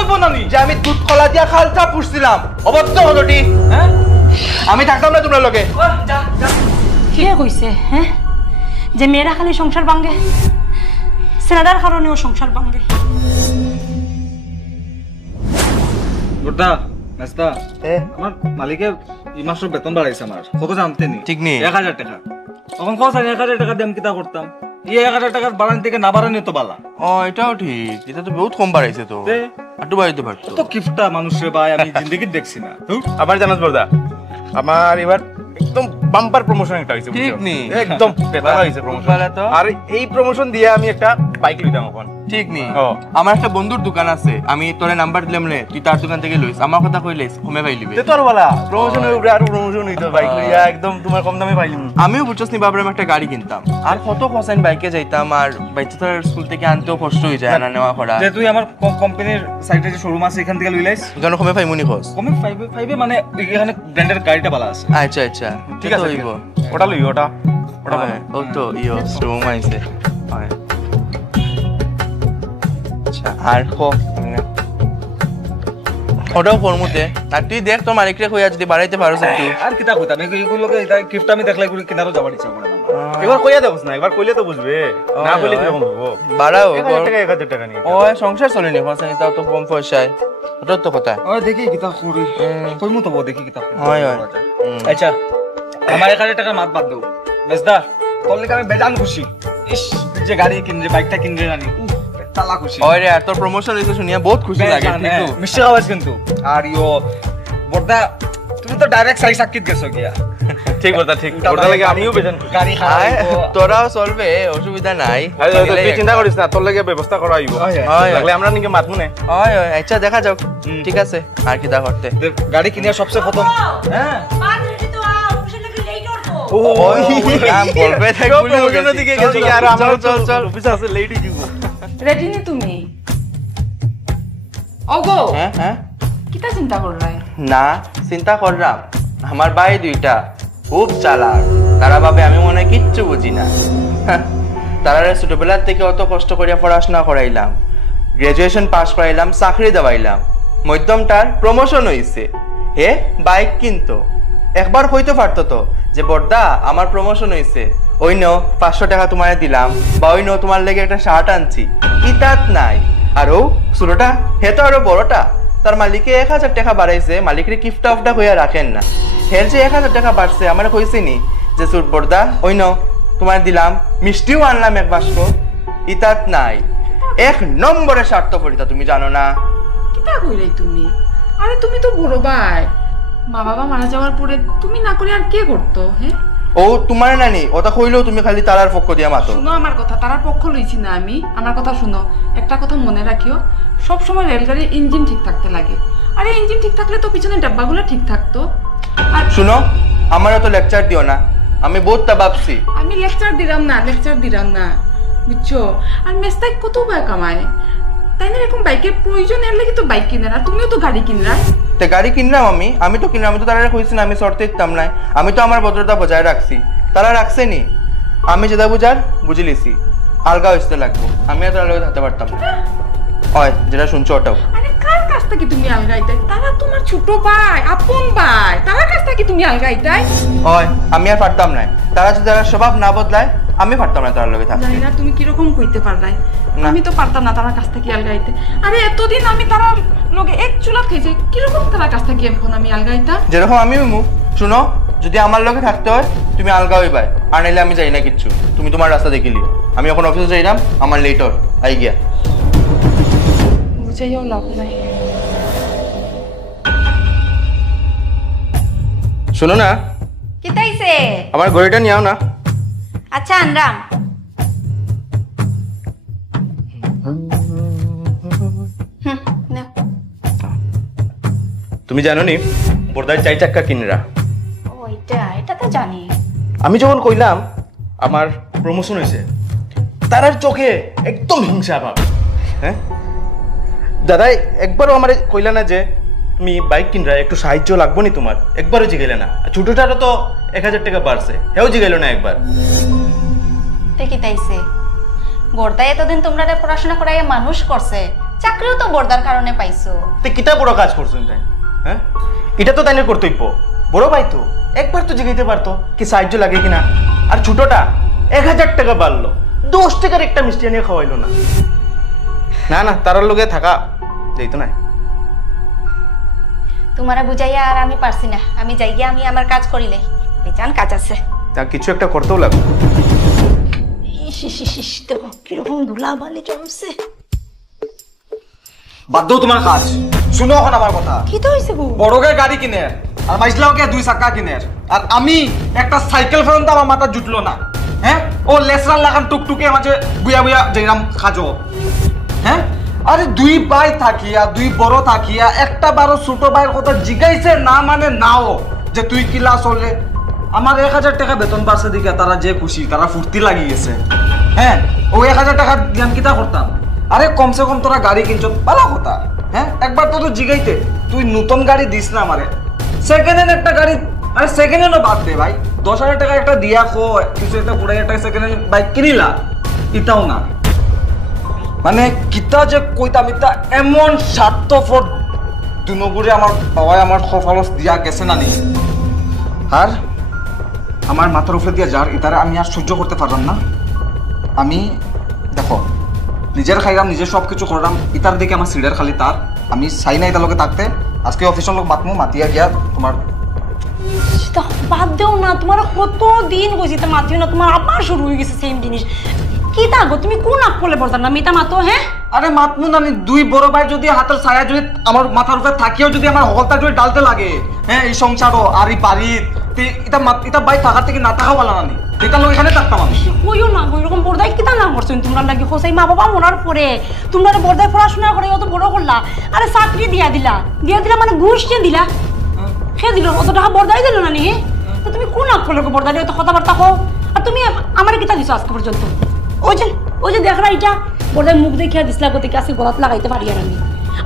হইব না নি যে আমি দুধ কলা দিয়া খালসা পুষছিলাম অবদ্ধ হলোটি হ্যাঁ আমি থাকতাম না তোমরা লগে কি কইছে হ্যাঁ যে মেয়েরা খালি সংসার ভাঙে ছেলেটার কারণেও সংসার ভাঙে গোটা নাস্তা আমার মালিকের এই মাসের বেতন বাড়াইছে আমার কত জানতে নি ঠিক নি 1000 টাকা তখন কত 1000 টাকা দাম কিটা করতাম এই 1000 টাকার বাড়ান থেকে না বাড়ানি তো বালা এটাও ঠিক এটা তো বহুত কম বাড়াইছে তো একটু বাড়াইতে পারতো তো কিফটা মানুষের ভাই আমি জিন্দেগি দেখছি না আবার জানাস বড়দা আমার এবার একদম বাম্পার প্রমোশন একটা হইছে ঠিক নি একদম পেতা হইছে প্রমোশন আর এই প্রমোশন দিয়ে আমি একটা বাইক লইতাম এখন ঠিক নি আমার একটা বন্ধুর দোকান আছে আমি তোরে নাম্বার দিলাম নে তুই তার দোকান থেকে লইস আমার কথা কইলেস কমে পাইলিবে তে তোর বলা প্রমোশনের উপরে আর প্রমোশন হইতো বাইক লইয়া একদম তোমার কম দামে পাইলাম আমিও বুঝছস নি বাবার একটা গাড়ি কিনতাম আর কত খসাইন বাইকে যাইতাম আর বাচ্চাদের স্কুল থেকে আনতেও কষ্ট হয়ে যায় না নেওয়া করা যে তুই আমার কোম্পানির সাইডে যে শোরুম আছে এখান থেকে লইলাইস কেন কমে পাইমুনি খস কমে পাইবে মানে এখানে ব্র্যান্ডের গাড়িটা ভালো আছে আচ্ছা আচ্ছা ঠিক আছে হইব ওটা লই ওটা ও তো ইও শোরুম আইছে আচ্ছা আর ওটাও ফর্মুতে আর তুই দেখ তোর মালিকরে কইয়া যদি বাড়াইতে পারোস একটু আর কিতা কইতাম এইগুলোকে গিফট আমি দেখলে এগুলো কিনারও যাবার ইচ্ছা করে না এবার কইয়া দেবস না এবার কইলে তো বুঝবে না কইলে কিরকম হবো বাড়াও 1000 টাকা নিয়ে ও সংসার চলে নি খসাইন তাও তো কম পয়সায় ওটা তো কথা ওই দেখি কিতা করি কইমু তো দেখি কিতা হয় হয় আচ্ছা আমার 1000 টাকা মাত বাদ দাও মেজদা তোর লাগি আমি বেজান খুশি ইস যে গাড়ি কিনরে বাইকটা কিনরে রানি তালা খুশি ওরে আর তোর প্রমোশন হইছে শুনিয়া বহুত খুশি লাগে ঠিক তো মিষ্টি আওয়াজ কিন্তু আর বড়দা তুমি তো ডাইরেক্ট সাই সাকিত গেছো গিয়া ঠিক কথা ঠিক ওটা লাগে আমিও বেজান গাড়ি খাই তোরাও চলবে অসুবিধা নাই তুই চিন্তা করিস না তোর লাগে ব্যবস্থা করা হইব লাগলে আমরা নিকে মাতমু না হয় হয় আচ্ছা দেখা যাক ঠিক আছে আর কি দা করতে গাড়ি কিনিয়া সবচেয়ে প্রথম হ্যাঁ বলবে প্রমোশনের দিকে গেছি আর আমরা চল চল অফিস আছে লেট হই যাব রেডি নি তুমি ওগো হ্যাঁ হ্যাঁ কিতা চিন্তা করলাই না চিন্তা করলাম আমার ভাই দুইটা খুব চালাক তারা ভাবে আমি মনে কিচ্ছু বুঝি না তারা ছোটবেলার থেকে অত কষ্ট করিয়া পড়াশোনা করাইলাম গ্রাজুয়েশন পাস করাইলাম চাকরি দেওয়াইলাম মধ্যমটার প্রমোশন হইছে হে বাইক কিনতো একবার হইতে পারতো তো যে বড়দা আমার প্রমোশন হইছে ওই নো 500 টাকা তোমারে দিলাম বা ওই নো তোমার লেগে একটা শার্ট আনছি ইতাত নাই আর ও ছোটটা হে তো আরো বড়টা তার মালিকে 1000 টাকা বাড়াইছে মালিকের গিফট অফটা হইয়া রাখেন না হের যে 1000 টাকা বাড়ছে আমার কইছে নি যে সুট বড়দা ওই নো তোমার দিলাম মিষ্টিও আনলাম এক বাক্স ইতাত নাই এক নম্বরে স্বার্থপরিতা তুমি জানো না কিতা কইলাই তুমি আরে তুমি তো বড় ভাই মা বাবা মারা যাওয়ার পরে তুমি না করে আর কে করতো হ্যাঁ ও তোমার নানি ওটা কইলেও তুমি খালি তারার পক্ষ দিয়া মাতো শুনো আমার কথা তারার পক্ষ লইছি না আমি আমার কথা শুনো একটা কথা মনে রাখিও সব সময় রেলগাড়ির ইঞ্জিন ঠিক থাকতে লাগে আরে ইঞ্জিন ঠিক থাকলে তো পিছনে ডাব্বাগুলো ঠিক থাকতো আর শুনো আমারও তো লেকচার দিও না আমি বহুতটা ভাবছি আমি লেকচার দিলাম না বুঝছো আর মেস্তাই কত টাকা কামায় তাই না এরকম বাইকের প্রয়োজন এর লাগি তো বাইক কিনে না তুমিও তো গাড়ি কিনলা তে গাড়ি কিনলাম আমি তো কিনলাম আমি তো তারা কইছি না আমি শর্তে দিতাম না আমি তো আমার ভদ্রতা বজায় রাখছি তারা রাখছে নি আমি যেটা বুঝার বুঝে লিছি আলগা হইতে লাগবো আমি আর তার লগে থাকতে পারতাম না হয় যেটা শুনছো ওটাও আরে কার কাছ থেকে তুমি আলগাইতাই তারা তোমার ছোট ভাই আপন ভাই তার কাছ থেকে তুমি আলগাইতাই হয় আমি আর পারতাম না তারা যদি তার স্বভাব না বদলায় আমি পারতাম না তার লগে থাকতে জানি না তুমি কি রকম কইতে পারলাই আমি তো পারতাম না তার কাছ থেকে আলগাইতে আরে এতদিন আমি তার লগে এক চুলা খেয়েছি কি রকম তার কাছ থেকে এখন আমি আলগাইতা যেরকম আমি মুখ শুনো যদি আমার লগে থাকতে হয় তুমি আলগা হইবাই আর নাইলে আমি যাই না কিচ্ছু তুমি তোমার রাস্তা দেখিলি আমি এখন অফিসে যাইলাম আমার লেট হল আই গিয়া বুঝাইও লাভ নাই শুনো না কি তাইছে আমার ঘড়িটা নিও না আচ্ছা আনরাম তুমি জানো নি বড়দার 4 চাক্কা কিনরা ও এটা তো জানি আমি যখন কইলাম আমার প্রমোশন হয়েছে তারার চোখে একদম হিংসা ভাব হ্যাঁ দাদাই একবারও আমার কইলা না যে তুমি বাইক কিনরা একটু সাহায্য লাগবো নি তোমার একবারও জিগাইলে না ছোটটারও তো 1000 টাকা বাড়ছে হেও জিগাইলো না একবার ঠিকই তাইছে বড়দা এতদিন তোমরা পড়াশোনা করাইয়া মানুষ করছে চাকরিও তো বর্দার কারণে পাইছো। তে কিতা বড় কাজ করছেন তাই? হ্যাঁ, এটা তো তাইনের কর্তব্য। বড় ভাই তো একবার তো জিগাইতে পারতো কি সাহায্য লাগে কিনা। আর ছোটটা 1000 টাকা বাড়লো, 10 টাকার একটা মিষ্টি আনিয়ে খাওয়াইলো না। না না, তারার লগে থাকা যাইতো না। তোমারে বুঝাইয়া আর আমি পারছি না, আমি যাইয়া আমি আমার কাজ করিলে বেচান কাজ আছে। তা কিছু একটা করতেও লাগবে। দেখো কিরকম ধুলা বালি জমছে। বাদ দাও তোমার কাজ, শুনো এখন আমার কথা। কি তো হইছে গো? বড় গাড়ি কিনে আর মাইজলাওকে 2 চাকা কিনে, আর আমি একটা সাইকেল ফেরন্ত আমার মাথা জুটলো না। হ্যাঁ, ও লেসরান লাগান টুকটুকে মাঝে বুয়া বুয়া যেরাম খাজো। হ্যাঁ, আরে 2 ভাই থাকিয়া 2 বড় থাকিয়া একটা বারো ছোট ভাইয়ের কথা জিগাইছে না, মানে নাও যে তুই কিলা চলে। আমার 1000 টাকা বেতন পাচ্ছে দিকে তারা যে খুশি, তারা ফুর্তি লাগি গেছে। হ্যাঁ, ও 1000 টাকা জ্ঞান কিতা করতাম। আরে কমসে কম তোরা গাড়ি কিনছ ভালো কথা। হ্যাঁ, একবার তো জিগাইতে তুই নতুন গাড়ি দিস না আমারে, সেকেন্ড হ্যান্ড একটা গাড়ি। আরে সেকেন্ড হ্যান্ডও বাদ দে ভাই, 10,000 টাকা একটা দিয়া খো, কিছু একটা 4,000 টাকা সেকেন্ড হ্যান্ড বাইক কিনিলা, ইটাও না। মানে কিতা যে কইতাম, ইতা এমন স্বার্থপর দুনগুড়ে আমার বাবাই আমার খফালস দিয়া গেছে না নি। আর আমার মাথার উপরে দিয়া যার ইতারে আমি আর সহ্য করতে পারলাম না। আমি দেখো নিজের খাইলাম, নিজের সব কিছু করলাম, ইতার দিকে আমার সিডার খালি তার। আমি চাই না ইতার লোকে থাকতে। আজকে অফিসের লোক মাতমু, মাতিয়া গিয়া তোমার বাদ দেও না, তোমার কত দিন কইছি তা মাতিও না, তোমার আবার শুরু হয়ে গেছে সেম জিনিস। কি থাকবো তুমি কোন আকলে বলতাম না মিতা মাতো? হ্যাঁ, আরে মাতমু না, 2 বড় ভাই যদি হাতের ছায়া যদি আমার মাথার উপরে থাকিও যদি আমার হলতা যদি ডালতে লাগে, হ্যাঁ, এই সংসারও আর এই বাড়ির এটা ভাই থাকার থেকে না থাকা বলা নানি, এটা লোক এখানে থাকতাম আমি। কইও না এরকম বর্দায় কিতা না করছো তোমরা নাকি হোসাই মা বাবা মরার পরে তোমরা বর্দায় পড়াশোনা করে অত বড় করলা, আরে চাকরি দিয়া দিলা মানে ঘুষ দিয়ে দিলা, খেয়ে দিল অত টাকা বর্দাই দিল না নি। তো তুমি কোন আকলে বর্দা দিয়ে কথাবার্তা কও? আর তুমি আমার কিতা দিছো আজকে পর্যন্ত? ওই যে দেখরা এটা বর্দার মুখ দেখিয়া দিসলা গতি আজকে গলাত লাগাইতে পারি আর আমি।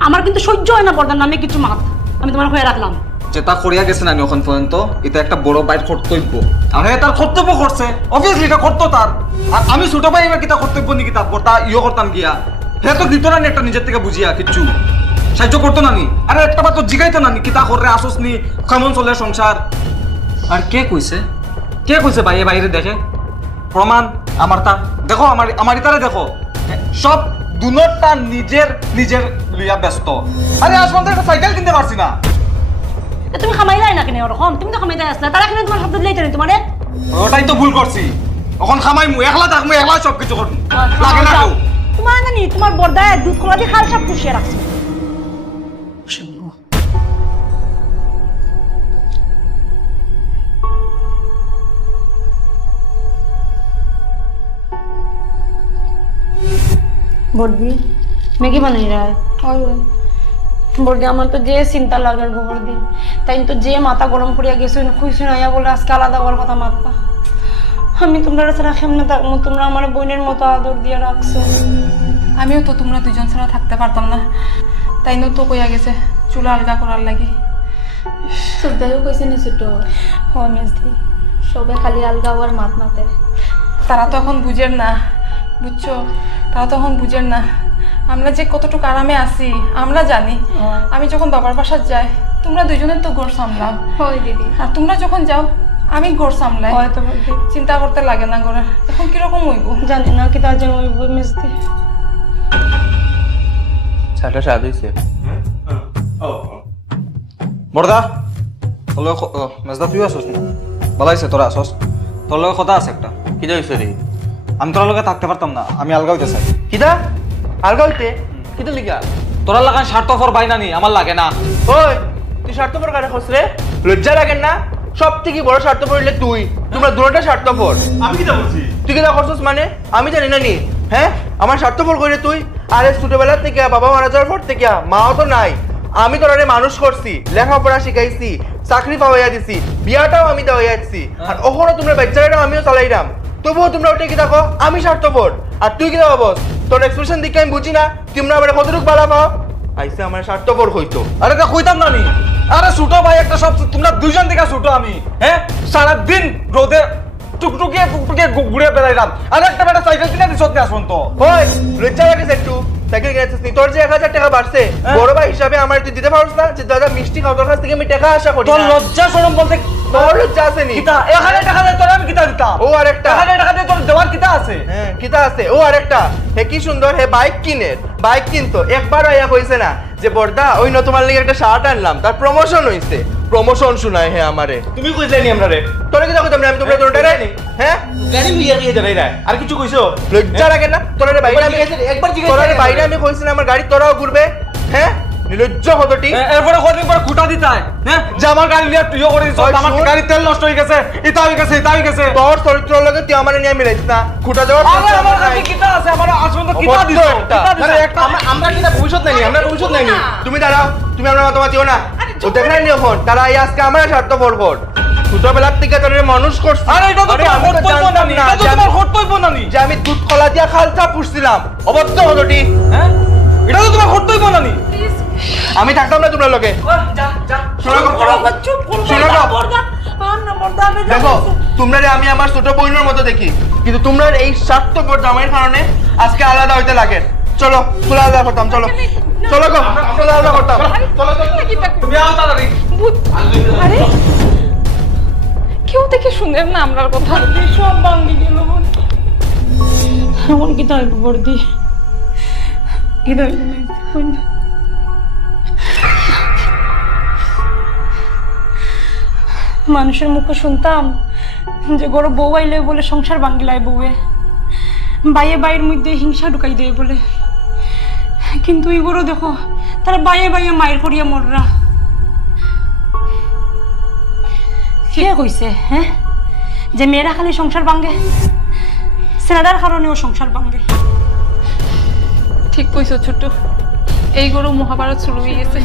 আমার কিন্তু সহ্য হয় না বর্দার নামে কিছু মাত, আমি তোমার হয়ে রাখলাম। যেটা করিয়া গেছেন আমি এখন পর্যন্ত, এটা একটা বড় ভাইয়ের কর্তব্য। আর হ্যাঁ, তার কর্তব্য করছে, অবভিয়াসলি এটা করতো তার। আর আমি ছোট ভাই এবার কিতা কর্তব্য নি, কিতা বড়টা ইয়ে করতাম গিয়া, হ্যাঁ তো দিত না নি একটা নিজের থেকে বুঝিয়া কিচ্ছু সাহায্য করতো না নি। আরে একটা বার তো জিগাইতো না নি কিতা করে আসস নি, কেমন চলে সংসার। আর কে কইছে ভাই এ বাইরে দেখে প্রমাণ আমার তা দেখো, আমার ইতারে দেখো, সব দুনোটা নিজের লইয়া ব্যস্ত। আরে আজ পর্যন্ত একটা সাইকেল কিনতে পারছি না। তুমি খামাইলাই না কেন ওরকম? তুমি তো খামাইতে আসলা, তারা কেন তোমার শব্দ দিলেই তোমারে? ওটাই তো ভুল করছি, এখন খামাইমু একলা থাকমু, একলা সব কিছু করবো, লাগে না কেউ। তোমার জানি তোমার বর্দায় দুধ কলা দিয়ে খাল সব পুষিয়ে রাখছে। বর্দি ম্যাগি বানাই রা বর্দি, আমার তো যে চিন্তা লাগার গো বর্দি, তাই তো যে মাথা গরম করিয়া গেছো খুঁজছি না বলে আজকে আলাদা হওয়ার কথা মাথা। আমি তোমরা ছাড়া কেমনে থাকবো? তোমরা আমার বোনের মতো আদর দিয়ে রাখছো। আমিও তো তোমরা 2জন ছাড়া থাকতে পারতাম না, তাই তো কইয়া গেছে চুলা আলগা করার লাগি। সুদাইও কইছে নি ছোট হয় মেজদি, সবে খালি আলগা হওয়ার মাত মাতে। তারা তো এখন বুঝেন না, বুঝছো, তারা তো এখন বুঝেন না আমরা যে কতটুকু আরামে আছি আমরা জানি। আমি যখন বাবার বাসার যাই তোমরা 2জনের তো ঘর সামলাও, হয় দিদি, আর তোমরা যখন যাও আমি ঘর সামলাই, হয়তো বর্দি চিন্তা করতে লাগে না ঘরে। এখন কিরকম হইব জানি না, কি তার জন্য হইব মেজদি। চাটা স্বাদ হয়েছে। বড়দা তোর মেজদা তুই আসস না? বলাইছে তোরা আসস, তোর লগে কথা আছে একটা। কিটা হয়েছে রে? আমি তোর লগে থাকতে পারতাম না, আমি আলগা হইতে চাই। কিটা আলগা হইতে? কিটা লিগা? তোরা লাগান স্বার্থপর ভাই নানি, আমার লাগে না। ওই তুই স্বার্থপর কারে খোঁজ রে? লজ্জা লাগেন না? সব থেকে বড় স্বার্থপর হইলে তুই, তোমরা দুটোটা স্বার্থপর। আমি কিটা বলছি? তুই কিটা করছিস মানে? আমি জানি না নি? হ্যাঁ, আমার স্বার্থপর করে তুই। আরে ছোটবেলা থেকে বাবা মারা যাওয়ার পর থেকে মাও তো নাই, আমি তোরারে মানুষ করছি, লেখাপড়া শিখাইছি, চাকরি পাওয়াইয়া দিছি, বিয়াটাও আমি দেওয়াইয়াছি, আর ওখানে তোমরা বাচ্চারাও আমিও চালাইলাম, তবুও তোমরা ওটা কি দেখো আমি স্বার্থপর। আর তুই কি দেখো বস, তোর এক্সপ্রেশন দেখে আমি বুঝি না তোমরা আমার কতটুকু বালা পাও। আইসে আমার স্বার্থপর হইতো। আরে তা কইতাম না নি? আরে ছোট ভাই একটা, সব তোমরা 2জন থেকে ছোট আমি। হ্যাঁ, সারাদিন রোদে টুকটুকিয়ে ঘুরে বেড়াইলাম, আর একটা বেটা সাইকেল কিনে দিছত না আসুন তো। ওই লজ্জা লাগিস একটু? সাইকেল কিনেছিস নি তোর যে 1000 টাকা বাড়ছে বড় ভাই হিসাবে আমার তুই দিতে পারছ না যে দাদা মিষ্টি খাও তোর কাছ থেকে আমি টাকা আশা করি তোর না লজ্জা শরম বলতে তোর লজ্জা আছে নি কিতা 1000 টাকা দিয়ে তোর আমি কিতা দিতাম ও আরেকটা 1000 টাকা দিয়ে তোর দেওয়ার কিতা আছে হ্যাঁ কিতা আছে ও আরেকটা হে কি সুন্দর হে বাইক কিনে বাইক কিনতো একবার আয়া কইছে না যে বড়দা ওই ন তোমার লাগি একটা শার্ট আনলাম তার প্রমোশন হইছে প্রমোশন শুনায় হে আমারে তুমি কইছলে নি আমরা রে তোরে কি দেখো তোমরা আমি তোমরা তোরটা রে হ্যাঁ গাড়ি লইয়া গিয়ে যাই রে আর কিছু কইছো লজ্জা লাগে না তোরে বাইরে আমি একবার জিজ্ঞেস তোরে বাইরে আমি কইছি না আমার গাড়ি তোরাও ঘুরবে হ্যাঁ নিলজ্জ হতটি এরপরে কদিন পর খুঁটা দিতাই হ্যাঁ যে আমার গাড়ি লিয়া তুইও করে দিছ আমার গাড়ি তেল নষ্ট হয়ে গেছে এটা হয়ে গেছে এটা হয়ে গেছে তোর চরিত্র লাগে তুই আমারে নিয়ে মিলাইছ না খুঁটা দেওয়ার আরে আমার কাছে কিতা আছে আমার আসলে কিতা দিছ আরে একটা আমরা কি না ভবিষ্যৎ নাই আমরা ভবিষ্যৎ নাই তুমি দাঁড়াও তুমি আমরা মাতামাতিও না ও দেখাই নিও ফোন তারা এই আজকে আমার স্বার্থপর কর ছোটবেলার থেকে তোর মানুষ করছিস আরে এটা তো তোমার কর্তব্য না এটা তো তোমার কর্তব্য না যে আমি দুধ কলা দিয়া খালসা পুষছিলাম অবদ্ধ হলোটি হ্যাঁ এটা তো তোমার কর্তব্য না আমি থাকতাম না তোমার লগে যা যা শোনো চুপ করো শোনো গো। বর্দা না বর্দা আমি দেখো তোমরা আমি আমার ছোট বোনের মতো দেখি কিন্তু তোমরা এই স্বার্থপর জামাইয়ের কারণে আজকে আলাদা হইতে লাগে চলো চলো আলাদা করতাম চলো চলো গো আমরা আলাদা করতাম চলো তুমি আও তাড়াতাড়ি আরে কেউ দেখে শুনেন না আমরার কথা সব ভাঙি গেল এমন কি তাই বর্দি এটা মানুষের মুখে শুনতাম যে গরু বউ আইলে বলে সংসার ভাঙ্গিলায় বউয়ে বাইয়ে বাইয়ের মধ্যে হিংসা ঢুকাই দেয় বলে কিন্তু এই গরু দেখো তারা বাইয়ে বাইয়ে মায়ের করিয়া মররা কে কইছে হ্যাঁ যে মেয়েরা খালি সংসার ভাঙ্গে ছেলেটার কারণেও সংসার ভাঙ্গে ঠিক কইছো ছোট এই গরু মহাভারত শুরু হয়ে গেছে